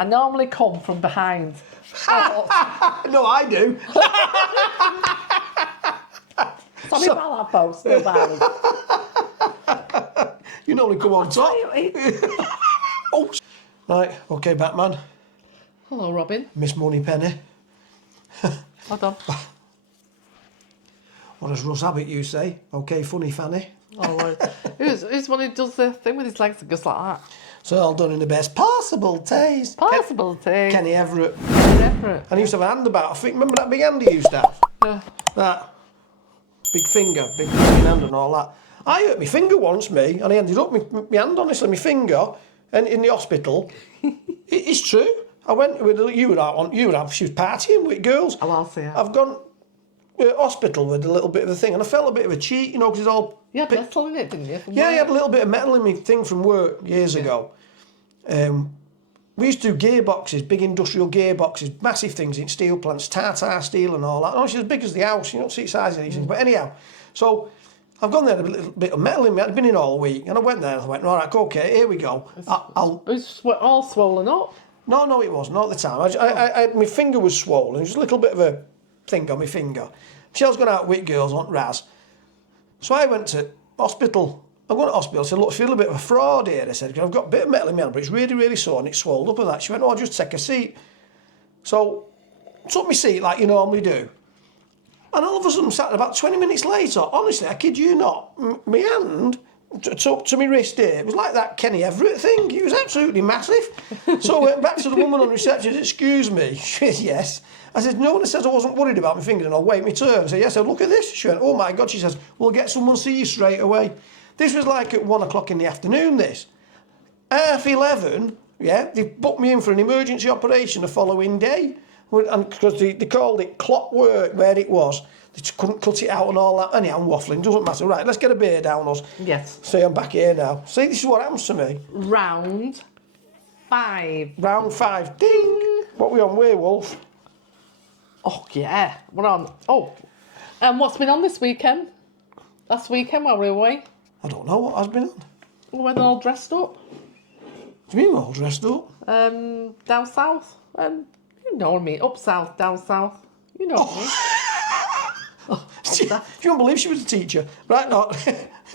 I normally come from behind. No, I do. Sorry about that, folks. Still bad. You normally come on top. Hello, Oh, right, okay, Batman. Robin. Miss Moneypenny. Hold on. What does Russ Abbott you say? Okay, funny Fanny. Oh, who's one who does the thing with his legs and goes like that? So all done in the best possible taste. Possibility. Kenny Everett. Everett. And he used to have a hand about. I think, remember that big hand he used to have? Yeah. That big finger, big hand and all that. I hurt my finger once, me, and I ended up my hand, honestly, my finger, and in the hospital. It's true. I went with she was partying with girls. Oh, I'll see her. I've gone to hospital with a little bit of a thing, and I felt a bit of a cheat, because it's all. You had metal in it, didn't you? Yeah, I had a little bit of metal in my thing from work years ago. We used to do gearboxes, big industrial gearboxes, massive things in steel plants, tartar steel and all that. Oh, she's as big as the house, you don't see the size of these things. But anyhow, so I've gone there with a little bit of metal in me. I'd been in all week, and I went there and I went, all right, okay, here we go. It's all swollen up. No, it wasn't, not at the time. My finger was swollen. There was a little bit of a thing on my finger. Michelle's gone out with girls on Raz. So I went to hospital. I went to hospital. I said, look, I feel a bit of a fraud here. I said, 'cause I've got a bit of metal in my hand, but it's really, really sore and it's swelled up and that. She went, oh, just take a seat. So took my seat like you normally do. And all of a sudden, sat about 20 minutes later, honestly, I kid you not, my hand to my wrist here, it was like that Kenny Everett thing. It was absolutely massive. So I went back to the woman on reception, excuse me. She said, yes. I said, no one says I wasn't worried about my finger and I'll wait my turn. I said, yes, I said, look at this. She went, oh my God. She says, we'll get someone to see you straight away. This was like at 1 o'clock in the afternoon, this. 11:30, yeah, they booked me in for an emergency operation the following day. And because they called it clockwork where it was. They just couldn't cut it out and all that. Anyhow, I'm waffling, doesn't matter. Right, let's get a beer down us. Yes. See, I'm back here now. See, this is what happens to me. Round 5. Round 5. Ding! What we on, Werewolf? Oh, yeah. We're on. Oh. And what's been on this weekend? Last weekend while we were away? I don't know what has been on. We went all dressed up. Do you mean we're all dressed up? Down south. You know what I mean. Up south, down south. You know what I mean. You won't believe she was a teacher. Right, not.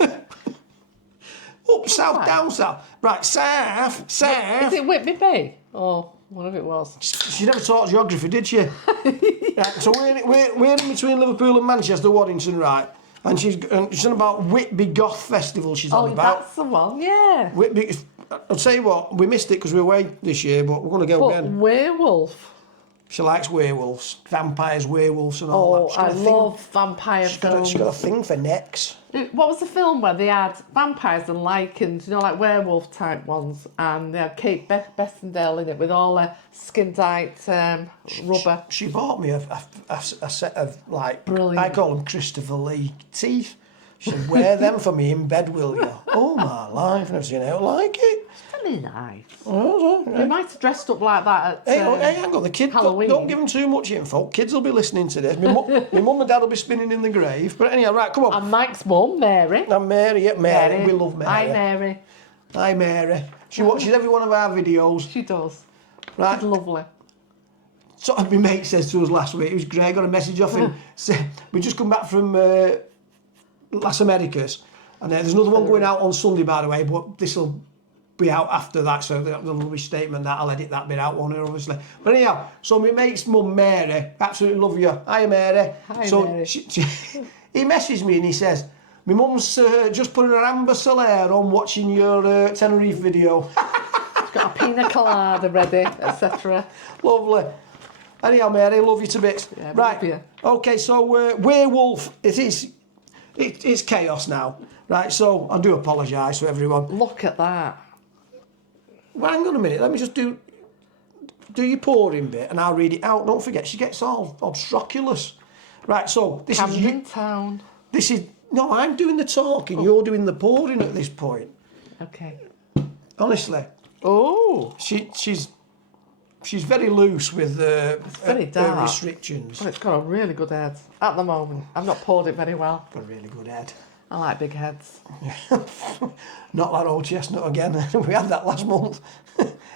Up south, down south. Right, south. Is it Whitby Bay? Or whatever it was. She never taught geography, did she? Right, so we're in between Liverpool and Manchester, Waddington, right? And she's on about Whitby Goth Festival. She's on about. Oh, that's the one. Yeah. Whitby. I'll tell you what, we missed it because we were away this year, but we're going to go again. Werewolf. She likes werewolves, vampires, werewolves, and all that. I love vampire films. She's got a thing for necks. What was the film where they had vampires and lycans, like werewolf type ones, and they had Kate Beckinsale in it with all her skin tight rubber. She bought me a set of brilliant. I call them Christopher Lee teeth. She said, wear them for me in bed, will you? Oh my life, I've never seen anything like it. Very nice. Oh, We might have dressed up like that at hey, hang on, the kids, Halloween. don't give them too much info. Kids will be listening to this. My mum and dad will be spinning in the grave. But anyhow, right, come on. And Mike's mum, Mary. And Mary, yeah, Mary. We love Mary. Hi, Mary. Hi, Mary. She watches every one of our videos. She does. Right. She's lovely. So my mate says to us last week, it was great, I got a message off him. We just come back from Las Americas. And there's another one going out on Sunday, by the way, but this will be out after that, so there'll be a statement that I'll edit that bit out on it, obviously. But anyhow, so my mate's mum, Mary, absolutely love you. Hi, Mary. Hi, so Mary. He messaged me and he says, my mum's just putting her amber Soler on watching your Tenerife video. She's got a pina colada ready, etc. Lovely. Anyhow, Mary, love you to bits. Yeah, right. love you. Okay, so werewolf, it's chaos now. Right, so I do apologise to everyone. Look at that. Well, hang on a minute, let me just do your pouring bit and I'll read it out. Don't forget, she gets all obstropulous. Right, so this Camden is... Town. No, I'm doing the talking, you're doing the pouring at this point. Okay. Honestly. Oh. She's very loose with very dark. restrictions. Well, it's got a really good head at the moment. I've not poured it very well. Got a really good head. I like big heads. Not that old chestnut again. We had that last month.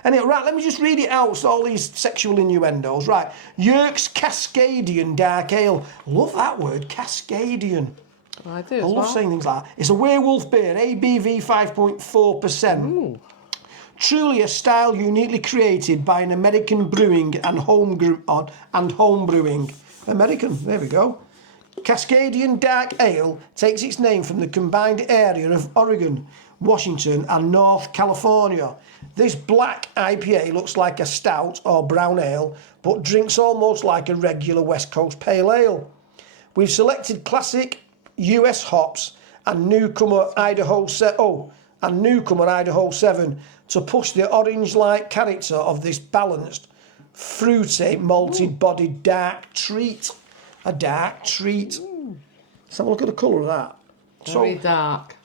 Anyway, right, let me just read it out. So all these sexual innuendos. Right. Yerkes Cascadian Dark Ale. Love that word, Cascadian. I do I as love well. saying things like that. It's a werewolf beer, ABV 5.4%. Truly a style uniquely created by an American brewing and home brewing. American, there we go. Cascadian Dark Ale takes its name from the combined area of Oregon, Washington and North California. This black IPA looks like a stout or brown ale, but drinks almost like a regular West Coast pale ale. We've selected classic US hops and newcomer Idaho 7 to push the orange-like character of this balanced, fruity, malted-bodied dark treat. A dark treat. Let's have a look at the colour of that. Very dark.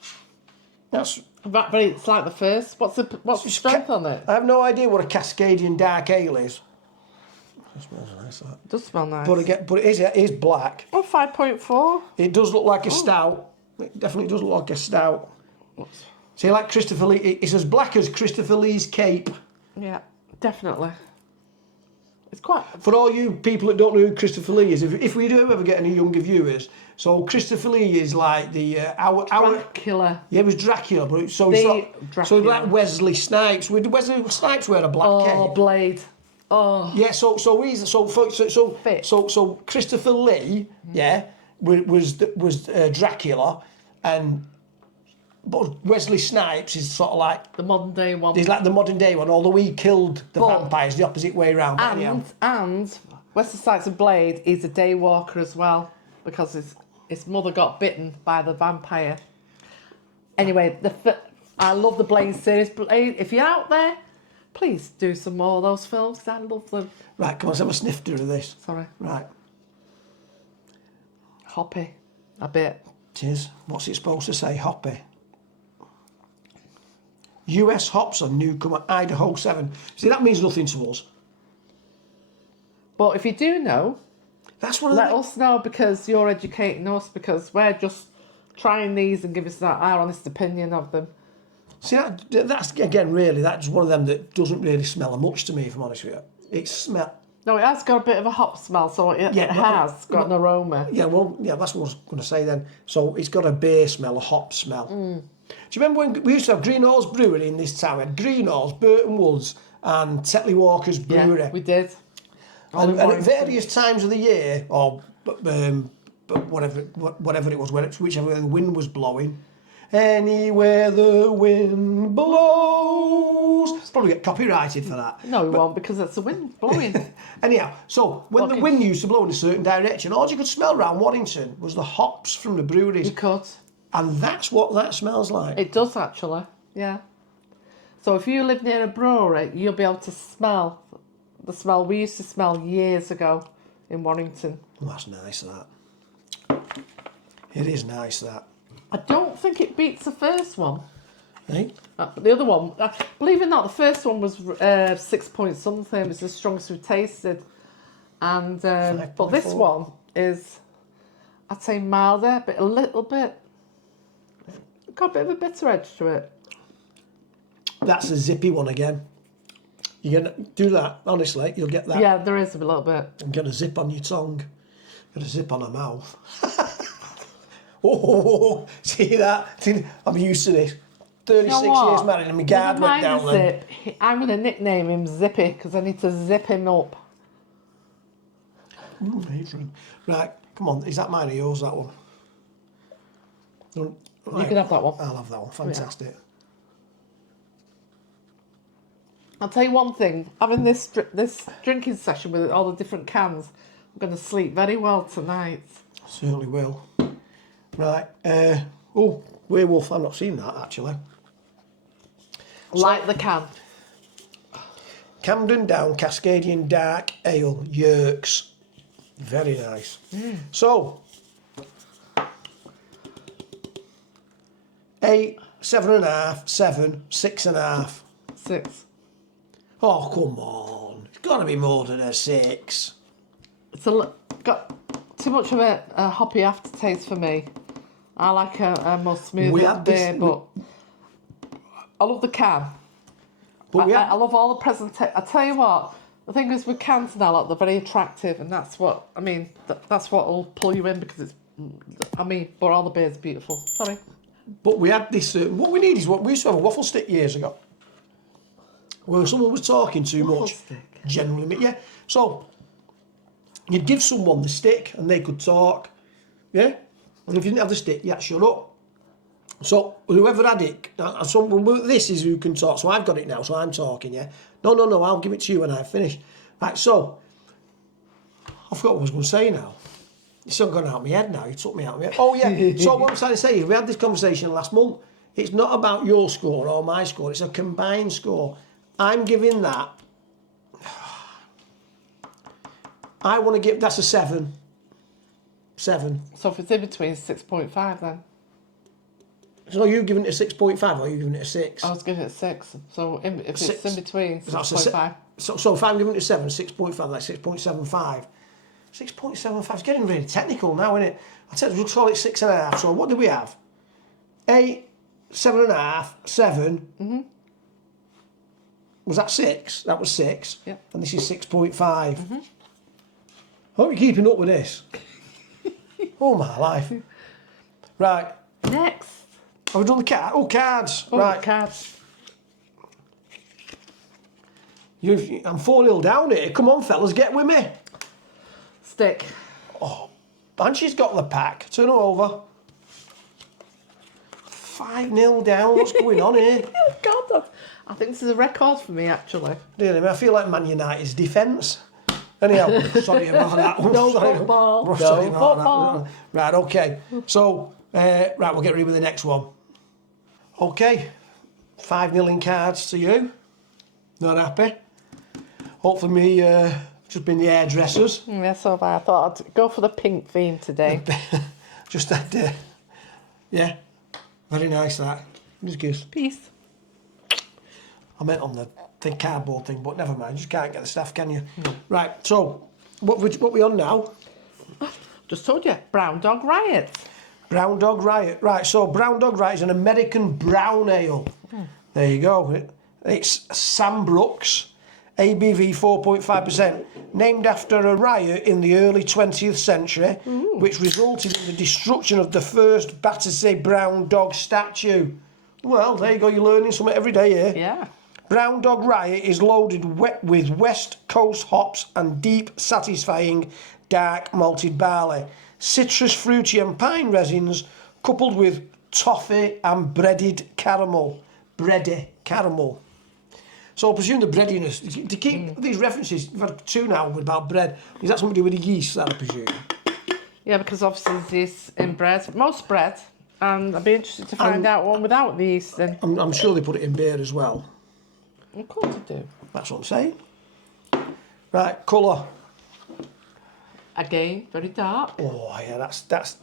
That's. It's like the first. What's the strength on it? I have no idea what a Cascadian Dark Ale is. It smells nice, that. It does smell nice. But it is black. Oh, 5.4. It does look like a stout. It definitely does look like a stout. See, like Christopher Lee, it's as black as Christopher Lee's cape. Yeah, definitely. It's quite. For all you people that don't know who Christopher Lee is, if we do ever get any younger viewers, so Christopher Lee is like the our Dracula. Yeah, it was Dracula, but so The it's not, Dracula. so like Wesley Snipes. Would Wesley Snipes wear a black cape? Blade. Oh. Yeah, so Christopher Lee, yeah, was Dracula, but Wesley Snipes is sort of like The modern day one. he's like the modern day one, although he killed the vampires the opposite way around. And Wesley Snipes and Blade is a day walker as well because his mother got bitten by the vampire. Anyway, I love the Blade series. Blade, if you're out there, please do some more of those films. 'Cause I love them. Right, come on, let's have a snifter of this. Sorry. Right, Hoppy. A bit. cheers. What's it supposed to say? Hoppy. US hops on newcomer Idaho 7. See, that means nothing to us. But if you do know, That's one of let the... us know because you're educating us because we're just trying these and give us our honest opinion of them. See, that's, again, really, that's one of them that doesn't really smell much to me, if I'm honest with you. It smell... No, it has got a bit of a hop smell, so it has got an aroma. Yeah, well, yeah, that's what I was going to say then. So it's got a beer smell, a hop smell. Do you remember when we used to have Greenhall's Brewery in this town? We had Greenhall's, Burton Woods and Tetley Walker's Brewery. Yeah, we did. And at various times of the year, or whatever it was, whichever way the wind was blowing, anywhere the wind blows. Probably get copyrighted for that. No, we won't because it's the wind blowing. Anyhow, so when the wind used to blow in a certain direction, all you could smell around Waddington was the hops from the breweries. You could. And that's what that smells like. It does actually, yeah. So if you live near a brewery, you'll be able to smell the smell we used to smell years ago in Warrington. Oh, that's nice, that. It is nice, that. I don't think it beats the first one. Hey? The other one, believe it or not, the first one was 6 point something. It was the strongest we've tasted. And but this 5.4. one is, I'd say milder, but a little bit, got a bit of a bitter edge to it. That's a zippy one again. You're going to do that, honestly, you'll get that. Yeah, there is a little bit. And get a zip on your tongue. Get a zip on a mouth. Oh, see that? See, I'm used to this. 36 You know what? years married and my guard Never went mind down the then. zip. I'm going to nickname him Zippy because I need to zip him up. Right, come on. Is that mine or yours, that one? Right. You can have that one. I'll have that one. Fantastic. I'll tell you one thing. Having this drinking session with all the different cans, I'm going to sleep very well tonight. Certainly will. Right. Oh, werewolf. I've not seen that, actually. Light the can. Camden Down Cascadian Dark Ale, Yerkes. Very nice. So, 8, 7.5, 7, 6.5. 6. Oh, come on. It's got to be more than a 6. It's got too much of a hoppy aftertaste for me. I like a more We smooth had this- beer, but I love the can. But we I had, love all the presentation. I tell you what, the thing is with cans now, like, they're very attractive, and that's what I mean. That's what will pull you in because it's. I mean, but all the beer's beautiful. Sorry. but we had this. What we need is what we used to have a waffle stick years ago, where someone was talking too Waffle much. stick? Generally, yeah. So you'd give someone the stick and they could talk, yeah. And if you didn't have the stick, you had to shut up. So whoever had it, this is who can talk. So I've got it now, so I'm talking, yeah. No, I'll give it to you when I finish. Right, so I forgot what I was going to say now. It's still gone out of my head now. You took me out of my head. Oh yeah. So what I'm trying to say is, we had this conversation last month. It's not about your score or my score. It's a combined score. I'm giving that. I want to give. That's a 7. 7. So if it's in between, 6.5 then. So are you giving it a 6.5 or are you giving it a 6? I was giving it 6. So if it's 6. in between, That's a 6.5. So if I'm giving it a 7, 6.5, that's 6.75. 6.75 is getting really technical now, isn't it? I tell you, we'll call it 6.5. So what do we have? 8, 7.5, 7. Mm-hmm. Was that 6? That was 6. Yep. And this is 6.5. Mm-hmm. Hope you're keeping up with this. Oh my life. Right. Next. Have we done the card? Oh, cards. Oh, right. cards. I'm 4-0 down here. Come on, fellas, get with me. Stick. Banshee's got the pack. Turn her over. 5-0 down. What's going on here? Oh, God, I think this is a record for me, actually. Really, I feel like Man United's defence. Anyhow, sorry about that. No Sorry. football. Sorry No about football. that. Right, okay. So, right, we'll get ready with the next one. Okay. 5-0 in cards to you. Not happy. Hopefully me just been the hairdressers. Yeah, so I thought I'd go for the pink theme today. Just that, yeah. Very nice that. Just kiss. Peace. I meant on the cardboard thing, but never mind. You just can't get the stuff, can you? Right, so what we on now? Just told you, Brown Dog Riot. Brown Dog Riot. Right, so Brown Dog Riot is an American brown ale. There you go. It's Sam Brooks, ABV 4.5%, named after a riot in the early 20th century, which resulted in the destruction of the first Battersea Brown Dog statue. Well, there you go. You're learning something every day here. Yeah. Brown Dog Riot is loaded with West Coast hops and deep, satisfying, dark malted barley, citrus, fruity and pine resins, coupled with toffee and breaded caramel. Bready caramel. So I presume the breadiness, to keep these references, you've had 2 now about bread. Is that something to do with the yeast, that I presume? Yeah, because obviously this in bread, most bread, and I'd be interested to find out one without the yeast then. I'm sure they put it in beer as well. Of course I do. That's what I'm saying. Right, colour. Again, very dark. Oh yeah, that's.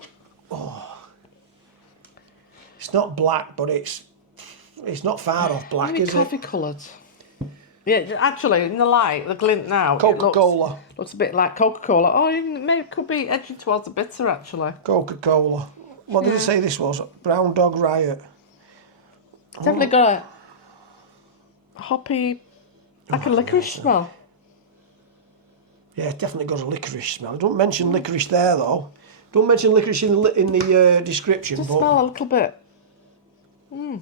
Oh, it's not black, but it's not far off black, Maybe is coffee it? coloured. Yeah, actually, in the light, the glint now, Coca-Cola. it looks a bit like Coca-Cola. Oh, maybe it could be edging towards the bitter, actually. Coca-Cola. What did it say this was? Brown Dog Riot. Definitely got a hoppy, like a licorice smell. Yeah, it's definitely got a licorice smell. Don't mention licorice there though. Don't mention licorice in the description. Just but smell a little bit. oh,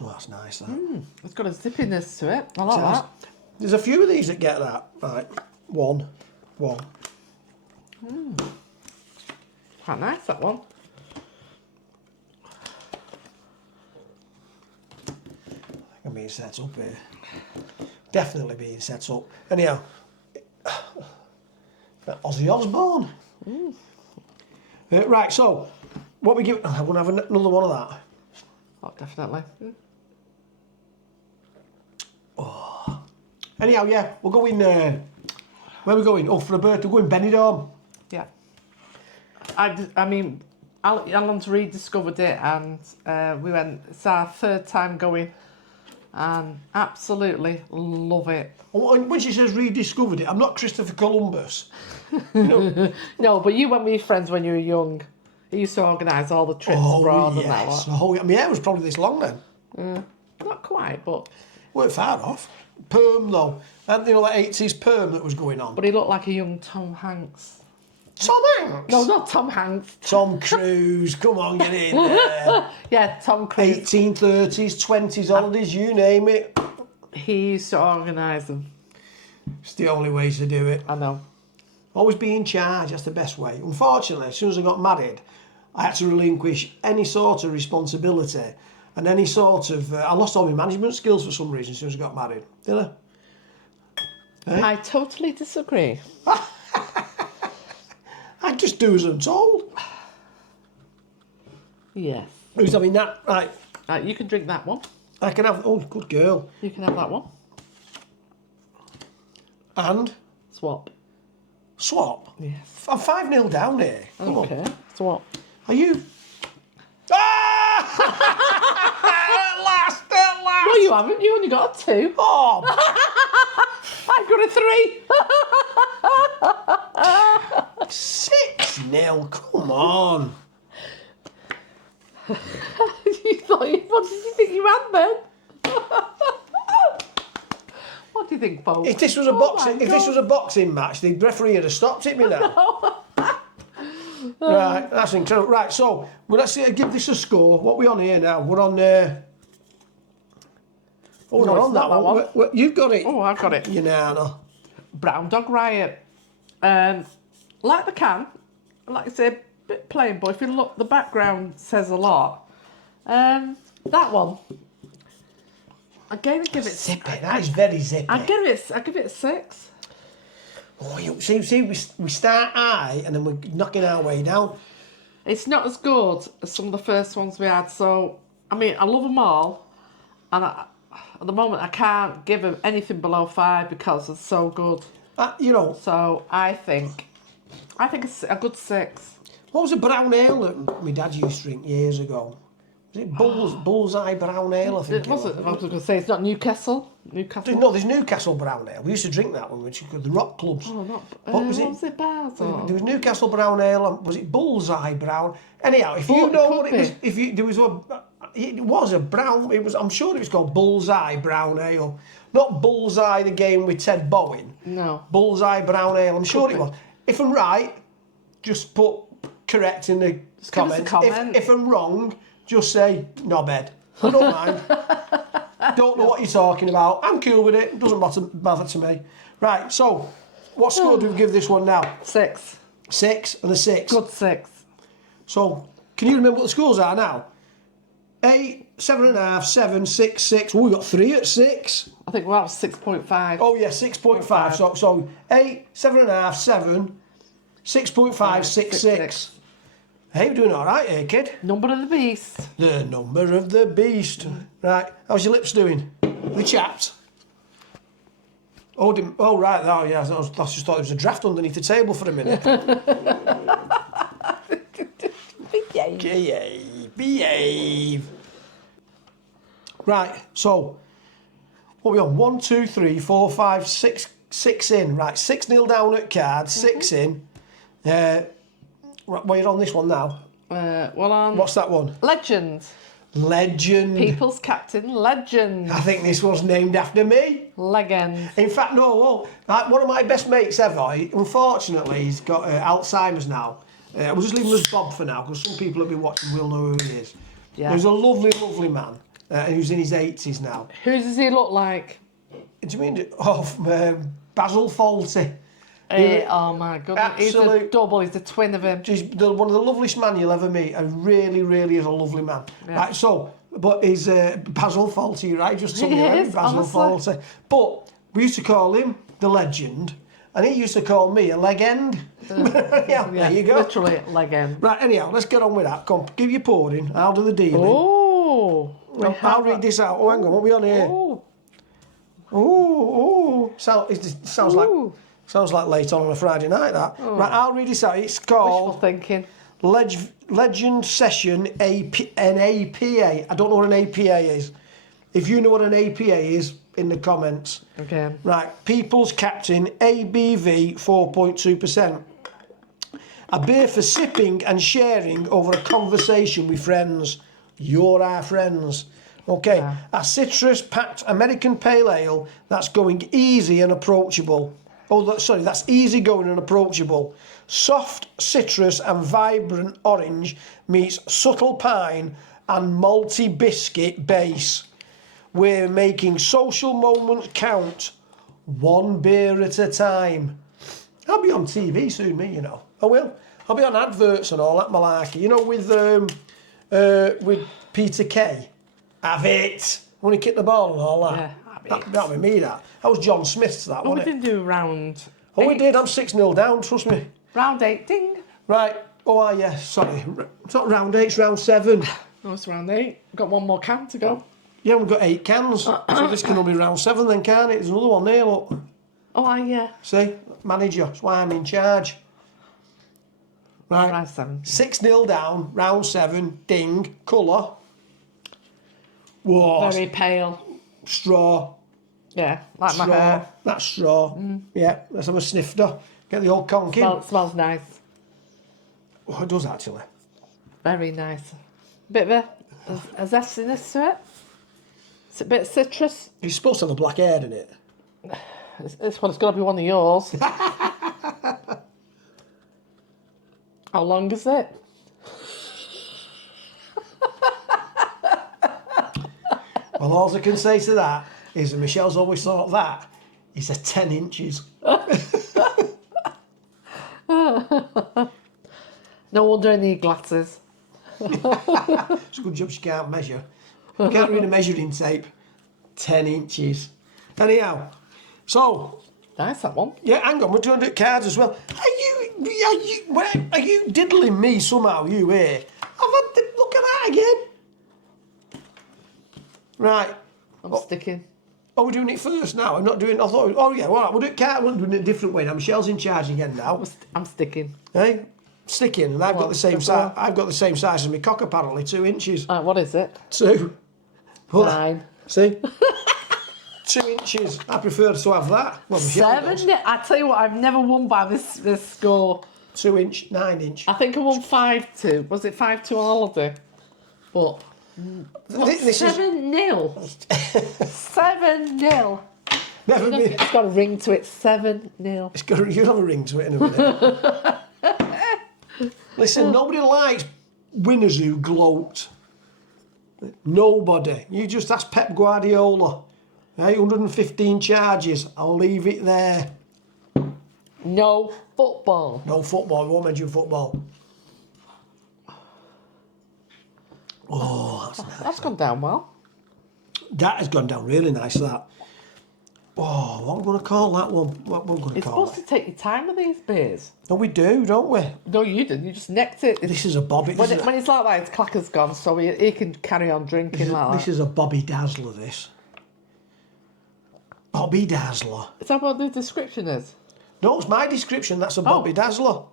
that's nice. That. It's got a zippiness to it. I like that. There's a few of these that get that. Right, one. Quite nice, that one. I'm being set up here. Definitely being set up. Anyhow, Ozzy Osbourne. Right, so what we give? I'm gonna have another one of that. Oh, definitely. Anyhow, yeah, we're going. Where are we going? Oh, for a birthday, we're going Benidorm. Yeah. I mean, Alan's rediscovered it, and we went. It's our 3rd time going. and absolutely love it. And when she says rediscovered it, I'm not Christopher Columbus. You know? No, but you went with your friends when you were young. You used to organise all the trips abroad and that yes. lot. Oh, yeah. My hair was probably this long then. Not quite, but Weren't far off. Perm though. And you know that 80s perm that was going on. he looked like a young Tom Hanks. Tom Hanks? No, not Tom Hanks. Tom Cruise, come on, get in there. Yeah, Tom Cruise. 1830s, 20s holidays, you name it. He used to organise them. It's the only way to do it. I know. Always be in charge, that's the best way. Unfortunately, as soon as I got married, I had to relinquish any sort of responsibility and any sort of... I lost all my management skills for some reason as soon as I got married. Did I? I totally disagree. I just do as I'm told. Yes. Who's having that? Right, You can drink that one. I can have... Oh, good girl. You can have that one. And Swap. swap. Yes. I'm 5-0 down here. Come on. Okay. Swap. Are you... Ah! At last! No, you haven't. You only got a 2. Oh, I've got a 3. 6-0, come on. You thought what did you think you had then? What do you think, folks? If this was a boxing match, the referee would have stopped it me now. Right, that's incredible. Right, so well, let's give this a score. What are we on here now? We're on oh, No, we're it's on not that that one. one. You've got it. Oh, I've got it. You know. Brown Dog Riot. Like the can, like I say, a bit plain, but if you look, the background says a lot. That one, again, I give it. Zippy, that is very zippy. I give it a 6. Oh, you see, we start high and then we're knocking our way down. It's not as good as some of the first ones we had. So, I mean, I love them all, and at the moment I can't give them anything below 5 because it's so good. You know, So I think it's a good 6. what was a brown ale that my dad used to drink years ago? Was it Bullseye Brown Ale, I think It wasn't. I was going to say it's not Newcastle. Newcastle. No, there's Newcastle Brown Ale. We used to drink that one, which was the rock clubs. Oh, not. What was it? What was it, Baz? Or? There was Newcastle Brown Ale, and was it Bullseye Brown? Anyhow, if Oh, you it know could what it was, be. it was a brown. It was. I'm sure it was called Bullseye Brown Ale, not Bullseye the game with Ted Bowen. No. Bullseye Brown Ale. I'm sure be. it was. If I'm right, just put correct in the give us a comments. comment. If I'm wrong, just say knobhead. I don't mind. Don't know what you're talking about. I'm cool with it. Doesn't matter to me. Right. So, what score do we give this one now? 6. 6 and a 6. Good 6. So, can you remember what the scores are now? 8, 7.5, 7, 6, 6. Oh, we got 3 at 6. I think we're at 6.5. Oh, yeah, 6.5. So 8, 7.5, 7, 6.5, 6, 6. Hey, we're doing all right here, kid. Number of the beast. The number of the beast. Right, how's your lips doing? They chapped? Oh, right. Oh, yeah, I just thought there was a draft underneath the table for a minute. Behave. Right, so, what are we on? 1, 2, 3, 4, 5, 6 in. Right, 6-0 down at cards, 6 in. Well, you're on this one now. What's that one? Legend. Legend. People's Captain Legend. I think this was named after me. Legend. In fact, no. One of my best mates ever, unfortunately, he's got Alzheimer's now. We'll just leave him as Bob for now, because some people have been watching will know who he is. Yeah. He's a lovely, lovely man. And he's in his 80s now. Who does he look like? Do you mean Basil Fawlty? Oh my goodness. He's a Absolute- double. He's a twin of him. He's one of the loveliest men you'll ever meet, and really, really is a lovely man. Yeah. Right, so, but he's Basil Fawlty, right? Just told He me is, Basil honestly. Fawlty. But we used to call him the legend, and he used to call me a leg end. Yeah, there you go. Literally legend. Right, anyhow, let's get on with that. Come, give your pouring. I'll do the dealing. Oh. I'll read this out. Oh, hang on, what are we on here? Oh. Ooh. Sounds like late on a Friday night, that. Right, I'll read this out. It's Wishful called thinking. Legend Session an APA. I don't know what an APA is. If you know what an APA is, in the comments. Okay. Right, People's Captain, ABV 4.2%. A beer for sipping and sharing over a conversation with friends. You're our friends. Okay, Yeah. a citrus-packed American Pale Ale that's going easy and approachable. Sorry, that's easy going and approachable. Soft citrus and vibrant orange meets subtle pine and malty biscuit base. We're making social moments count, one beer at a time. I'll be on TV soon, me, you know. I will. I'll be on adverts and all that malarkey. You know, with Peter Kay. Have it. When he kicked the ball and all that. Yeah, have it. That'll be me, that. That was John Smith's, that, Oh, we wasn't it? didn't do round. Oh, we 8. did. I'm 6-0 down, trust me. Round 8, ding. Right. Oh, yeah, sorry. It's not round 8, it's round 7. No, it's round 8. Got one more can to go. Yeah, we've got 8 cans. So this can only be round 7 then, can't it? There's another one there, look. Oh, yeah. See? Manager. That's why I'm in charge. Right. Round 7. 6-0 down, round 7, ding, colour. Whoa, Very pale. straw. Yeah, like my Straw. hair. That's straw. Yeah, let's have a snifter. Get the old conk in. Smells nice. Oh, it does actually. Very nice. Bit of a zestiness to it. It's a bit citrus. You're supposed to have a black hair in it. It's got to be one of yours. How long is it? Well, all I can say to that is that Michelle's always thought that is a 10 inches. No wonder I need glasses. It's a good job she can't measure. Can't read a measuring tape. 10 inches. Anyhow, so, Nice, that one. yeah, hang on, we're doing the cards as well. Are you diddling me somehow, you here? Look at that again. Right. I'm sticking. Oh, we're doing it first now. I'm not doing. I thought. Oh yeah. Well, we'll do it. We're doing it a different way now. Michelle's in charge again now. I'm sticking. Hey, sticking, and I've got the same size. I've got the same size as my cock apparently. 2 inches. What is it? 2. Well, 9. see. 2 inches. I prefer to have that. Well, Michelle 7. does. I tell you what, I've never won by this score. 2 inch, 9 inch. I think I won 5-2. Was it 5-2 on holiday? But This is 7-0. 7-0. never been. It's got a ring to it. 7-0. You'll have a ring to it in a minute. Listen, nobody likes winners who gloat. Nobody. You just ask Pep Guardiola. Hey, 115 charges. I'll leave it there. No football. No football. We won't mention football. Oh, that's nice. That's gone down well. That has gone down really nice, that. Oh, what am I going to call that one? What am I going to It's call supposed it? to take your time with these beers. No, we do, don't we? No, you didn't. You just necked it. This is a Bobby. When, This, is, when it's like that, his clacker's gone, so he can carry on drinking like this that. is a Bobby Dazzler, this. Bobby Dazzler. Is that what the description is? No, it's my description. That's a Bobby Dazzler.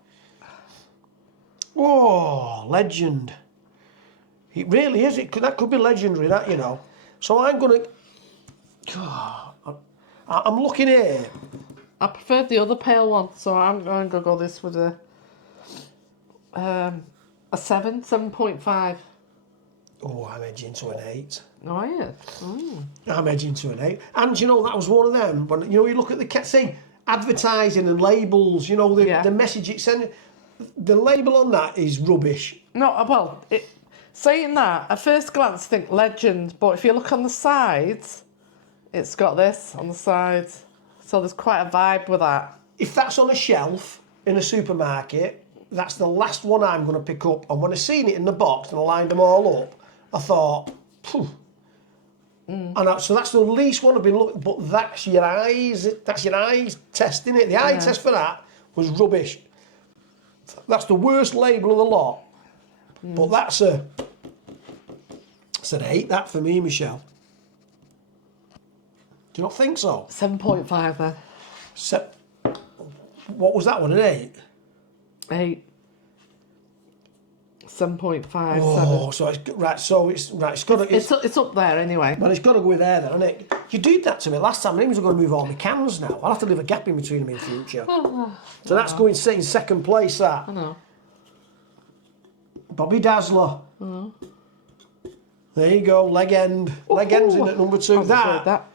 Oh, legend. It really is. That could be legendary, that, you know. So I'm going to... I'm looking here. I preferred the other pale one, so I'm going to go this with a 7.5. Oh, I'm edging to an 8. Oh, yeah. I'm edging to an 8. And, you know, that was one of them. When, you know, you look at the... See, advertising and labels, you know, the message it sends... The label on that is rubbish. No, well, saying that, at first glance, I think legend, but if you look on the sides, it's got this on the sides. So there's quite a vibe with that. If that's on a shelf in a supermarket, that's the last one I'm going to pick up. And when I seen it in the box and I lined them all up, I thought, phew. So that's the least one I've been looking. But that's your eyes. That's your eyes testing it. The eye test for that was rubbish. That's the worst label of the lot. But that's it's an 8. That for me, Michelle. Do you not think so? 7.5 then. What was that one? An 8. 8. 7.57. Oh, so it's right. So it's right. It's got to. It's up there anyway. Well, it's got to go with there then, hasn't it? You did that to me last time. I was going to move all my cans now. I'll have to leave a gap in between them in future. So that's going in second place, that. I know. Bobby Dazzler. There you go, leg end. Leg end's in at number 2. That.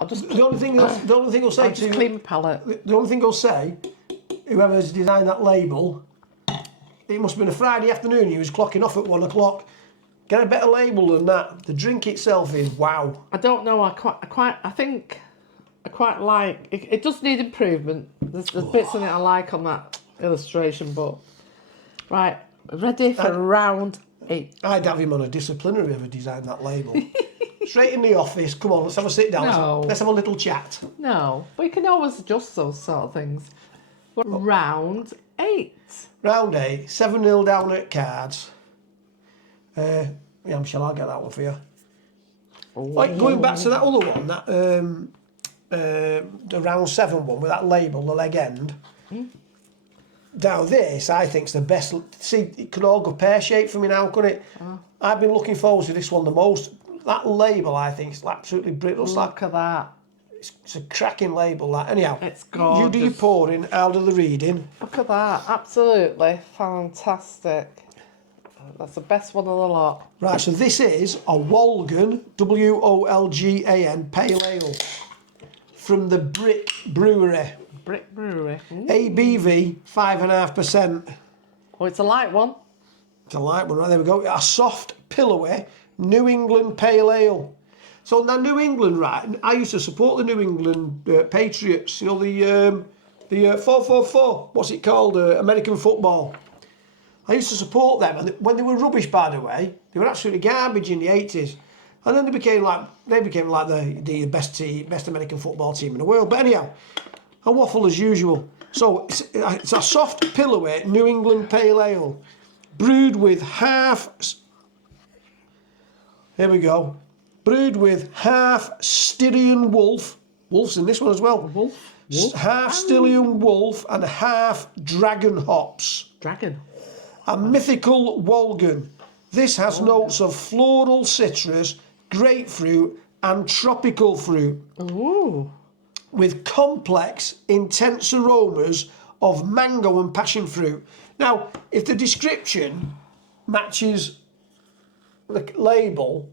I'll just The only thing I'll say I'll to just clean my palette. the only thing I'll say, whoever's designed that label, it must have been a Friday afternoon. He was clocking off at 1 o'clock. Get a better label than that. The drink itself is wow. I don't know. I think I quite like. It does need improvement. There's bits in it I like on that illustration, but right, ready for round 8. I'd have him on a disciplinary if he designed that label. Straight in the office. Come on, let's have a sit down. No. Let's have a little chat. No, but you can always adjust those sort of things. Round 8. Round 8, 7-0 down at cards. Yeah, Michelle, I'll get that one for you. Like going back to that other one, that the round 7 one with that label, the leg end. Now this, I think, is the best. See, it could all go pear shaped for me now, couldn't it? I've been looking forward to this one the most. That label, I think, is absolutely brilliant. Look at that. It's a cracking label, that. Anyhow, It's gorgeous. you do your pouring, I'll do the reading. Look at that. Absolutely fantastic. That's the best one of the lot. Right, so this is a Wolgan, Wolgan Pale Ale from the Brick Brewery. Brick Brewery. ABV 5.5%. Oh, it's a light one. It's a light one, right? There we go. A soft, pillowy New England Pale Ale. So now New England, right? I used to support the New England Patriots. You know the 444. What's it called? American football. I used to support them, and when they were rubbish, by the way, they were absolutely garbage in the 80s. And then they became like the best American football team in the world. But anyhow, a waffle as usual. So it's a soft, pillowy New England Pale Ale, brewed with half. Here we go. Brewed with half Styrian Wolf. Wolf's in this one as well. Wolf. Half Styrian Wolf and half Dragon hops. Dragon. A mythical Wolgan. This has notes of floral citrus, grapefruit and tropical fruit, Ooh. with complex, intense aromas of mango and passion fruit. Now, if the description matches the label,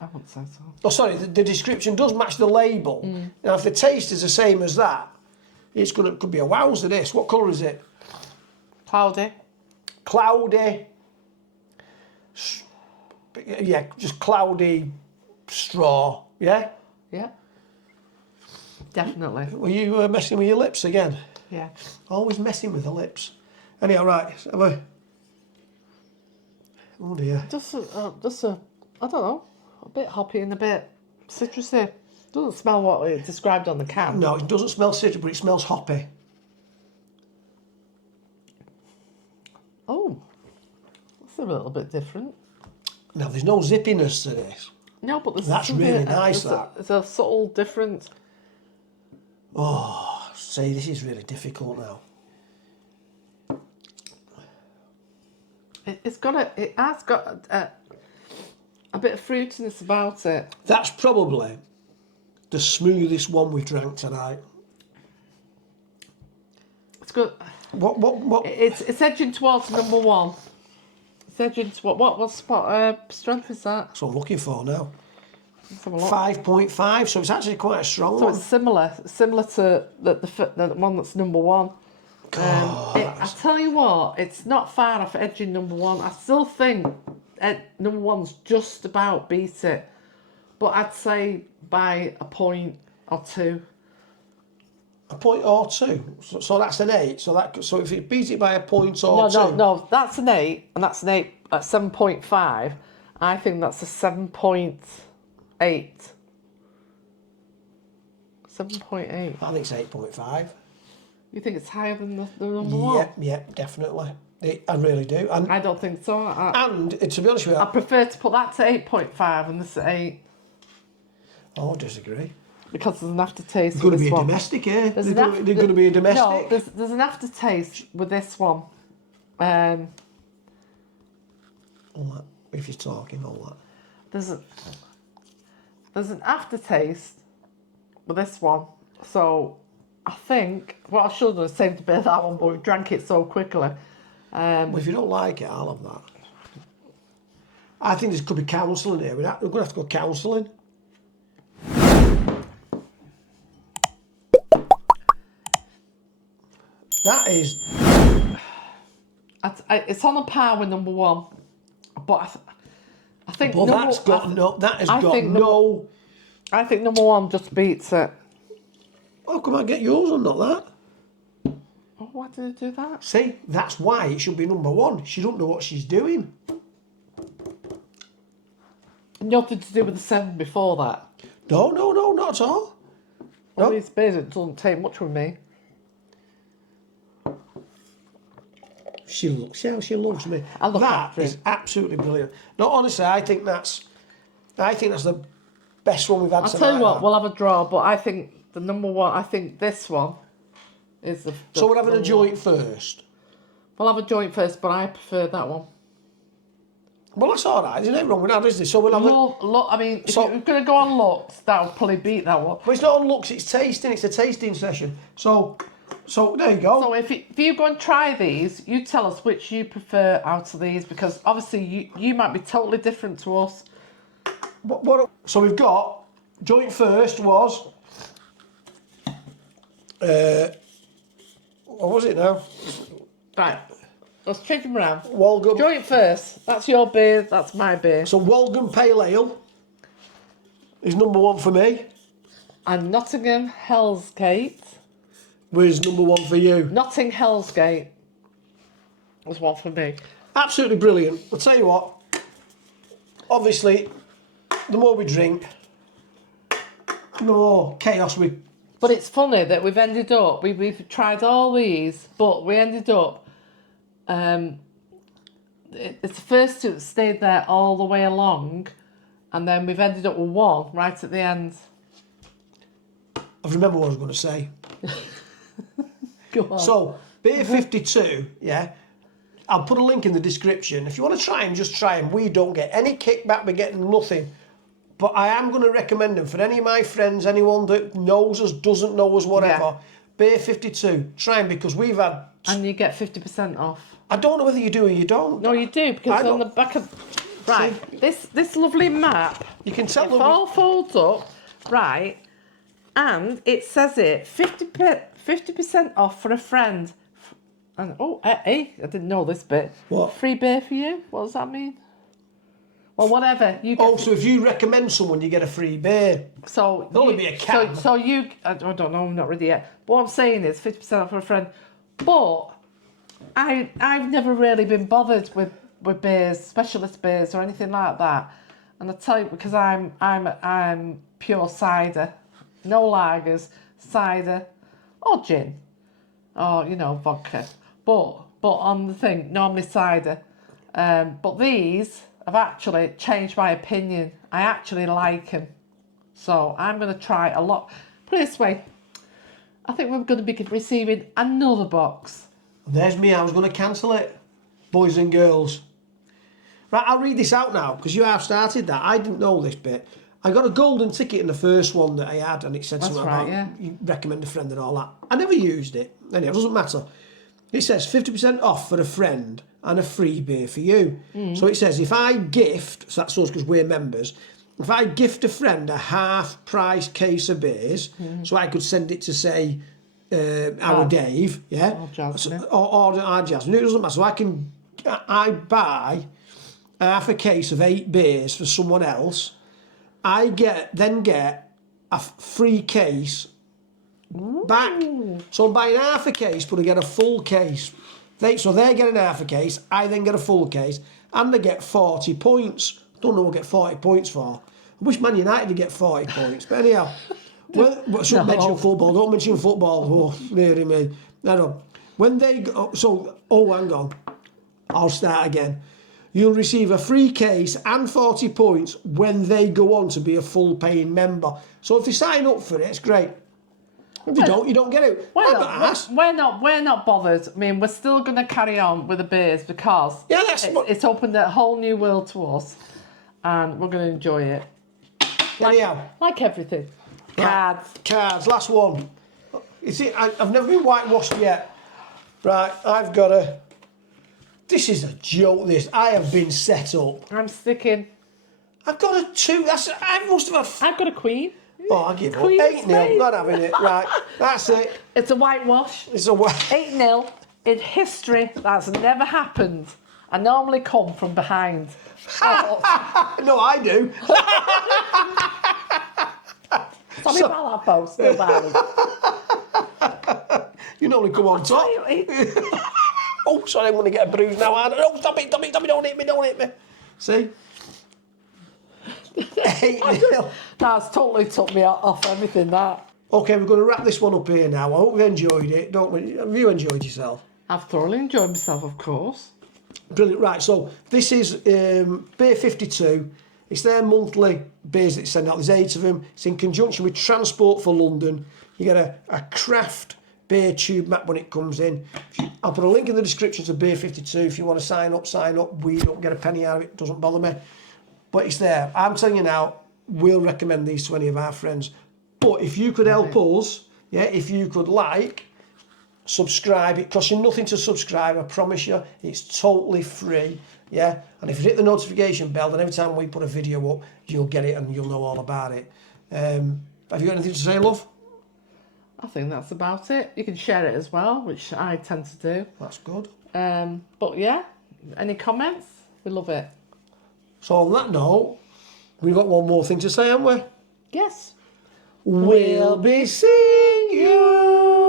I won't say so. oh sorry, the description does match the label. Now, if the taste is the same as that, could be a wowzer. This. What colour is it? Cloudy. Cloudy. Yeah, just cloudy straw. Yeah. Yeah. Definitely. Were you messing with your lips again? Yeah. Always messing with the lips. Anyhow, right. Have a... Oh dear. Just a, I don't know, a bit hoppy and a bit citrusy. Doesn't smell what it described on the can. No, it doesn't smell citrus, but it smells hoppy. Oh, that's a little bit different. Now, there's no zippiness to this. No, but there's That's something- really nice, there's that. It's a subtle difference. Oh, see, this is really difficult now. It has got a bit of fruitiness about it. That's probably the smoothest one we've drank tonight. It's good. What? It's edging towards number 1. It's edging to what strength is that? That's what I'm looking for now. Let's have a look. 5.5, so it's actually quite a strong So one. it's similar to the one that's number 1. I tell you what, it's not far off edging number 1. I still think number 1's just about beat it, but I'd say by a point or 2. A point or 2, so that's an 8. So if it beats it by a point or 2, No, that's an 8, and that's an 8 at 7.5. I think that's a 7.8. 7.8. I think it's 8.5. You think it's higher than the number 1? Yeah, definitely. I really do. And I don't think so. to be honest with you, I prefer to put that to 8.5 and this at 8 I disagree. because there's an aftertaste Going with to this be a one. domestic, eh? There's They're going to be a domestic. No, there's an aftertaste with this one. all that. If you're talking, all that. There's an aftertaste with this one. So I think what I should have done is saved a bit of that one, but we drank it so quickly. Well, if you don't like it, I'll have that. I think there could be counselling here. We're going to have to go counselling. That is... It's on a par with number one, but I think Well, number, that's got no... That has I got think no... I think number one just beats it. How come I get yours and not that? Oh, why did it do that? See, that's why it should be number one. She don't know what she's doing. Nothing to do with the 7 before that. No, not at all. Well, No. these beers, it doesn't take much with me. See how she loves me. I look That after is him. absolutely brilliant. No, honestly, I think that's the best one we've had I'll tonight. tell you what, that. we'll have a draw, but I think the number one, I think this one is the So we're having a number joint first. one. We'll have a joint first, but I prefer that one. Well, that's all right. There's nothing wrong with that, is there? So we'll have Look, I mean, if So- you're going to go on looks, that would probably beat that one. But it's not on looks, it's tasting. It's a tasting session. So there you go. So if you go and try these, you tell us which you prefer out of these, because obviously you might be totally different to us. So we've got joint first was what was it now? Right, let's change them around. Walgum. Joint first. That's your beer. That's my beer. So Walgum Pale Ale is number one for me. And Nottingham Hell's Gate. Was number one for you. Notting Hell's Gate was one for me. Absolutely brilliant. I'll tell you what. Obviously, the more we drink, the more chaos we. But it's funny that we've ended up, we've tried all these, but we ended up, it's the first two that stayed there all the way along, and then we've ended up with one right at the end. I remember what I was going to say. Go on. So, Beer 52, yeah. I'll put a link in the description. If you want to try them, just try them. We don't get any kickback, we're getting nothing. But I am going to recommend them for any of my friends, anyone that knows us, doesn't know us, whatever. Yeah. Beer 52, try them because we've had. And you get 50% off. I don't know whether you do or you don't. No, you do, I because on don't- the back of... Right, this lovely map, You can tell it them. all folds up, right, and it says it, 50% off for a friend. And I didn't know this bit. What? Free beer for you? What does that mean? Well, whatever. You get Oh, so if you recommend someone, you get a free beer. so It'll only be a can. So you, I don't know, I'm not ready yet. But what I'm saying is 50% off for a friend. But I've never really been bothered with beers, specialist beers or anything like that. And I tell you, because I'm pure cider, no lagers, cider, or gin, or vodka. But on the thing, normally cider. But these have actually changed my opinion. I actually like them. So I'm going to try a lot. Put it this way, I think we're going to be receiving another box. There's me, I was going to cancel it. Boys and girls. Right, I'll read this out now, because you have started that. I didn't know this bit. I got a golden ticket in the first one that I had, and it said That's something right, about yeah. you recommend a friend and all that. I never used it. Anyway, it doesn't matter. It says 50% off for a friend and a free beer for you. So it says if I gift, so that's us because we're members, if I gift a friend a half-price case of beers, so I could send it to, say, our Dave, yeah? Or Jasmine. Or our Jasmine. It doesn't matter. So I buy half a case of 8 beers for someone else. I then get a free case back. So I'm buying half a case, but I get a full case. So they're getting half a case, I then get a full case, and they get 40 points. Don't know what I get 40 points for. I wish Man United would get 40 points. But anyhow, shouldn't mention football. Don't mention football. Oh, really me. No. When they go, hang on. I'll start again. You'll receive a free case and 40 points when they go on to be a full paying member. So if they sign up for it, it's great. If you don't, you don't get it. We're I'm not, not asked. we're not bothered. I mean, we're still going to carry on with the beers because Yeah, that's what. it's opened a whole new world to us, and we're going to enjoy it. Anyhow, Like everything. Right. Cards. Last one. You see, I've never been whitewashed yet. Right, I've got a. This is a joke. This I have been set up. I'm sticking. I've got a 2. I must have had. I've got a queen. Oh, I give up. Queen of 8-0. Spades. Not having it. Right, that's it. It's a whitewash. It's a way. 8-0. In history, that's never happened. I normally come from behind. No, I do. Tommy Balafo, still valid. You normally come on top. Oh, sorry, I'm going to get a bruise now. Oh, stop it, don't hit me. See? 8-0. That's totally took me off everything, that. Okay, we're going to wrap this one up here now. I hope you enjoyed it. Don't we? Have you enjoyed yourself? I've thoroughly enjoyed myself, of course. Brilliant. Right, so this is Beer 52. It's their monthly beers that they send out. There's 8 of them. It's in conjunction with Transport for London. You get a craft beer tube map when it comes in. I'll put a link in the description to Beer 52. If you want to sign up. We don't get a penny out of it. Doesn't bother me. But it's there. I'm telling you now, we'll recommend these to any of our friends. But if you could help us, yeah, if you could subscribe. It costs you nothing to subscribe, I promise you. It's totally free, yeah? And if you hit the notification bell, then every time we put a video up, you'll get it and you'll know all about it. Have you got anything to say, love? I think that's about it. You can share it as well, which I tend to do. That's good. But yeah, any comments? We love it. So on that note, we've got one more thing to say, haven't we? Yes. We'll be seeing you